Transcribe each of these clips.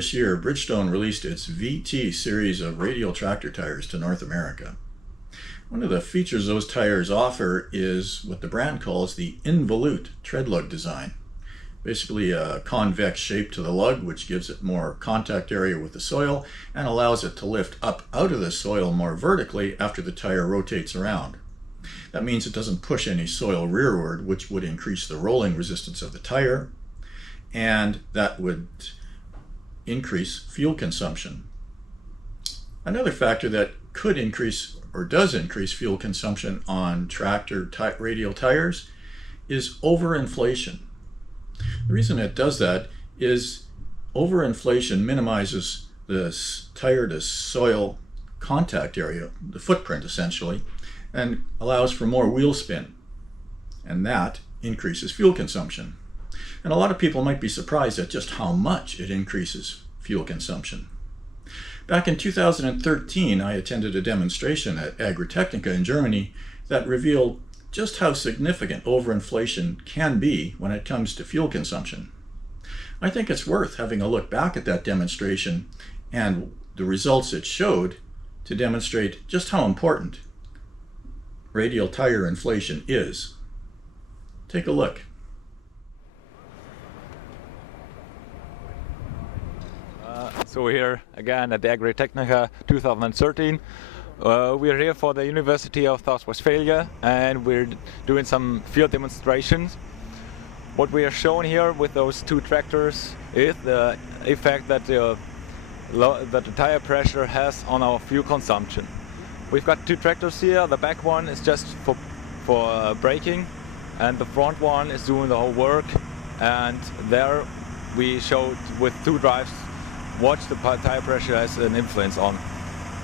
this year, Bridgestone released its VT series of radial tractor tires to North America. One of the features those tires offer is what the brand calls the involute tread lug design. Basically a convex shape to the lug, which gives it more contact area with the soil and allows it to lift up out of the soil more vertically after the tire rotates around. That means it doesn't push any soil rearward, which would increase the rolling resistance of the tire, and that would increase fuel consumption. Another factor that could increase or does increase fuel consumption on tractor radial tires is overinflation. The reason it does that is overinflation minimizes the tire to soil contact area, the footprint essentially, and allows for more wheel spin, and that increases fuel consumption. And a lot of people might be surprised at just how much it increases fuel consumption. Back in 2013, I attended a demonstration at Agritechnica in Germany that revealed just how significant overinflation can be when it comes to fuel consumption. I think it's worth having a look back at that demonstration and the results it showed to demonstrate just how important radial tire inflation is. Take a look. So we're here again at the Agritechnica 2013. We're here for the University of South Westphalia and we're doing some field demonstrations. What we are showing here with those two tractors is the effect that the tire pressure has on our fuel consumption. We've got two tractors here. The back one is just for braking and the front one is doing the whole work, and there we showed with two drives what the tire pressure has an influence on.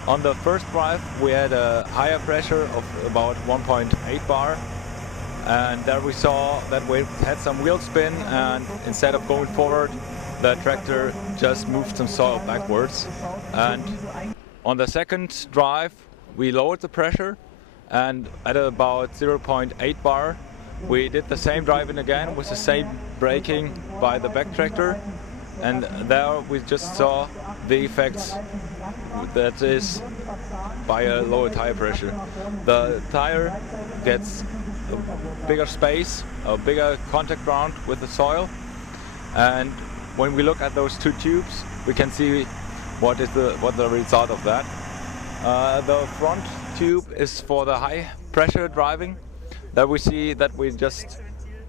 On the first drive we had a higher pressure of about 1.8 bar, and there we saw that we had some wheel spin, and instead of going forward the tractor just moved some soil backwards. And on the second drive we lowered the pressure, and at about 0.8 bar we did the same driving again with the same braking by the back tractor, and there we just saw the effects that is by a lower tire pressure. The tire gets a bigger space, a bigger contact ground with the soil, and when we look at those two tubes we can see what the result of that. The front tube is for the high pressure driving. There we see that we just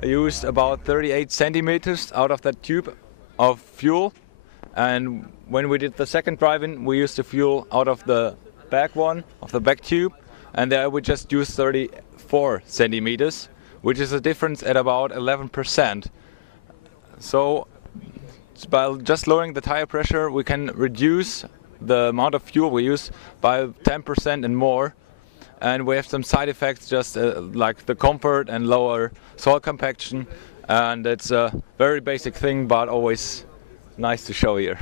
used about 38 centimeters out of that tube of fuel, and when we did the second driving we used the fuel out of the back one, of the back tube, and there we just used 34 centimeters, which is a difference at about 11%. So by just lowering the tire pressure we can reduce the amount of fuel we use by 10% and more, and we have some side effects just like the comfort and lower soil compaction, and it's a very basic thing but always nice to show here.